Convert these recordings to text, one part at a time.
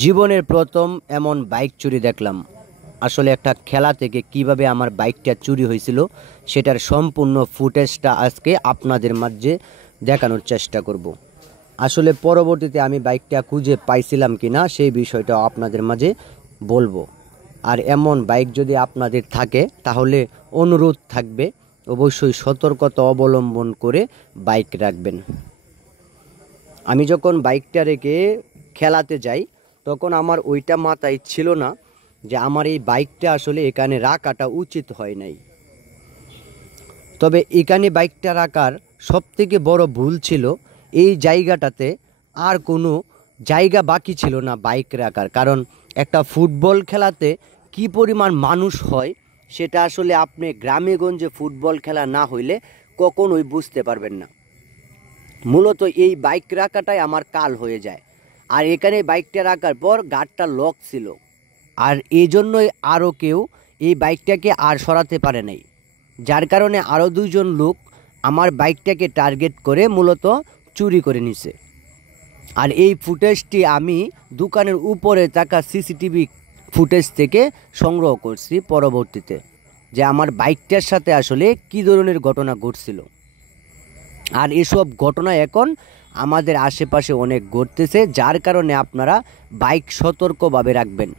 জীবনের প্রথম এমন বাইক চুরি দেখলাম। আসলে একটা খেলা থেকে কিভাবে আমার বাইকটা চুরি হয়েছিল সেটার সম্পূর্ণ ফুটেজটা আজকে আপনাদের মাঝে দেখানোর চেষ্টা করব। আসলে পরবর্তীতে আমি বাইকটা খুঁজে পাইছিলাম কিনা সেই বিষয়টা আপনাদের মাঝে বলবো। আর এমন বাইক যদি আপনাদের থাকে তাহলে অনুরোধ থাকবে অবশ্যই সতর্কতা অবলম্বন করে বাইক রাখবেন। আমি যখন বাইকটা রেখে খেলাতে যাই তখন আমার ওইটা মাথায় ছিল না যে আমার এই বাইকটা আসলে এখানে রাখাটা উচিত হয় নাই। তবে এখানে বাইকটা রাখার সবথেকে বড় ভুল ছিল এই জায়গাটাতে আর কোনো জায়গা বাকি ছিল না বাইক রাখার। কারণ একটা ফুটবল খেলাতে কি পরিমাণ মানুষ হয় সেটা আসলে আপনি গ্রামেগঞ্জে ফুটবল খেলা না হইলে কখনোই বুঝতে পারবেন না। মূলত এই বাইক রাখাটাই আমার কাল হয়ে যায়। আর এখানে বাইকটা রাখার পর গার্ডটা লক ছিল, আর এই জন্যই আরও কেউ এই বাইকটাকে আর সরাতে পারে নাই, যার কারণে আরও দুইজন লোক আমার বাইকটাকে টার্গেট করে মূলত চুরি করে নিছে। আর এই ফুটেজটি আমি দোকানের উপরে থাকা সিসিটিভি ফুটেজ থেকে সংগ্রহ করছি পরবর্তীতে, যে আমার বাইকটার সাথে আসলে কী ধরনের ঘটনা ঘটছিল। আর এসব ঘটনা এখন আমাদের আশেপাশে অনেক ঘটতেছে, যার কারণে আপনারা বাইক সতর্কভাবে রাখবেন।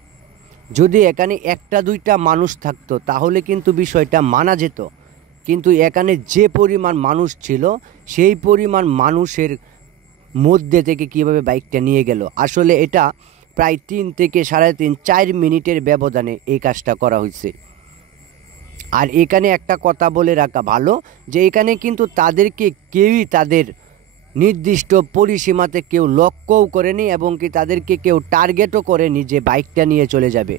যদি এখানে একটা দুইটা মানুষ থাকতো তাহলে কিন্তু বিষয়টা মানা যেত, কিন্তু এখানে যে পরিমাণ মানুষ ছিল সেই পরিমাণ মানুষের মধ্যে থেকে কিভাবে বাইকটা নিয়ে গেল, আসলে এটা প্রায় 3 থেকে 3.5-4 মিনিটের ব্যবধানে এই কাজটা করা হয়েছে। আর এখানে একটা কথা বলে রাখা ভালো যে এখানে কিন্তু তাদেরকে কেউই তাদের নির্দিষ্ট পরিসীমাতে কেউ লক্ষ্যও করেনি এবং কি তাদেরকে কেউ টার্গেটও করেনি যে বাইকটা নিয়ে চলে যাবে।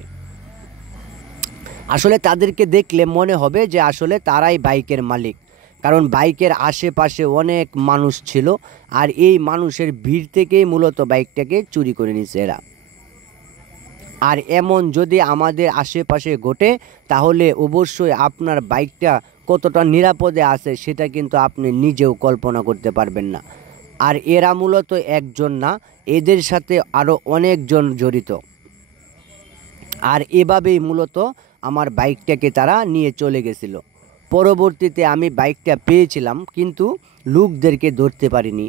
আসলে তাদেরকে দেখলে মনে হবে যে আসলে তারাই বাইকের মালিক, কারণ বাইকের আশেপাশে অনেক মানুষ ছিল আর এই মানুষের ভিড় থেকেই মূলত বাইকটাকে চুরি করে নিছে এরা। আর এমন যদি আমাদের আশেপাশে ঘটে তাহলে অবশ্যই আপনার বাইকটা কতটা নিরাপদে আছে সেটা কিন্তু আপনি নিজেও কল্পনা করতে পারবেন না। আর এরা মূলত একজন না, এদের সাথে আরও অনেকজন জড়িত। আর এভাবেই মূলত আমার বাইকটাকে তারা নিয়ে চলে গেছিল। পরবর্তীতে আমি বাইকটা পেয়েছিলাম কিন্তু লোকদেরকে ধরতে পারিনি,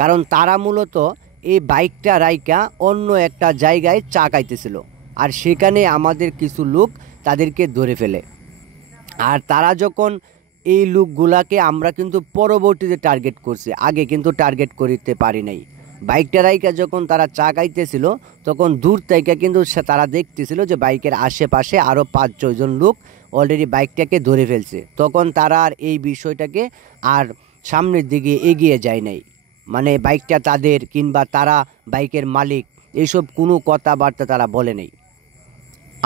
কারণ তারা মূলত এই বাইকটা রাইকা অন্য একটা জায়গায় চা খাইতেছিল, আর সেখানে আমাদের কিছু লোক তাদেরকে ধরে ফেলে। আর তারা যখন এই লোকগুলাকে আমরা কিন্তু পরবর্তীতে টার্গেট করছি, আগে কিন্তু টার্গেট করতে পারি নাই। বাইকটা রাইকা যখন তারা চা খাইতেছিল তখন দূর থেকে কিন্তু তারা দেখতেছিল যে বাইকের আশেপাশে আরও 5-6 জন লোক অলরেডি বাইকটাকে ধরে ফেলছে। তখন তারা আর এই বিষয়টাকে আর সামনের দিকে এগিয়ে যায় নাই, মানে বাইকটা তাদের কিংবা তারা বাইকের মালিক এইসব কোনো কথাবার্তা তারা বলে নেই।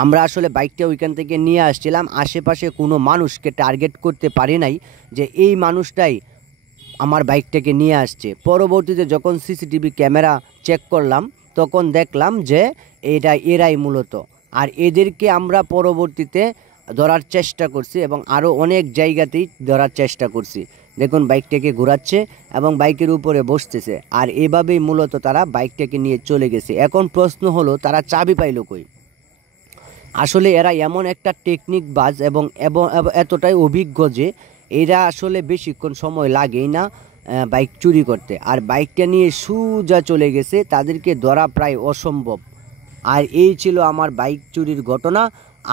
আমরা আসলে বাইকটা ওইখান থেকে নিয়ে আসছিলাম, আশেপাশে কোনো মানুষকে টার্গেট করতে পারি নাই যে এই মানুষটাই আমার বাইকটাকে নিয়ে আসছে। পরবর্তীতে যখন সিসিটিভি ক্যামেরা চেক করলাম তখন দেখলাম যে এরাই মূলত। আর এদেরকে আমরা পরবর্তীতে ধরার চেষ্টা করছি এবং আরও অনেক জায়গাতেই ধরার চেষ্টা করছি। দেখুন বাইকটাকে ঘোরাচ্ছে এবং বাইকের উপরে বসতেছে, আর এভাবেই মূলত তারা বাইকটাকে নিয়ে চলে গেছে। এখন প্রশ্ন হলো তারা চাবি পাইল কই? আসলে এরা এমন একটা টেকনিক বাজ এবং এতটাই অভিজ্ঞ যে এরা আসলে বেশিক্ষণ সময় লাগেই না বাইক চুরি করতে। আর বাইকটা নিয়ে সোজা চলে গেছে, তাদেরকে ধরা প্রায় অসম্ভব। আর এই ছিল আমার বাইক চুরির ঘটনা।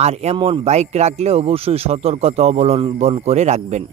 আর এমন বাইক রাখলে অবশ্যই সতর্কতা অবলম্বন করে রাখবেন।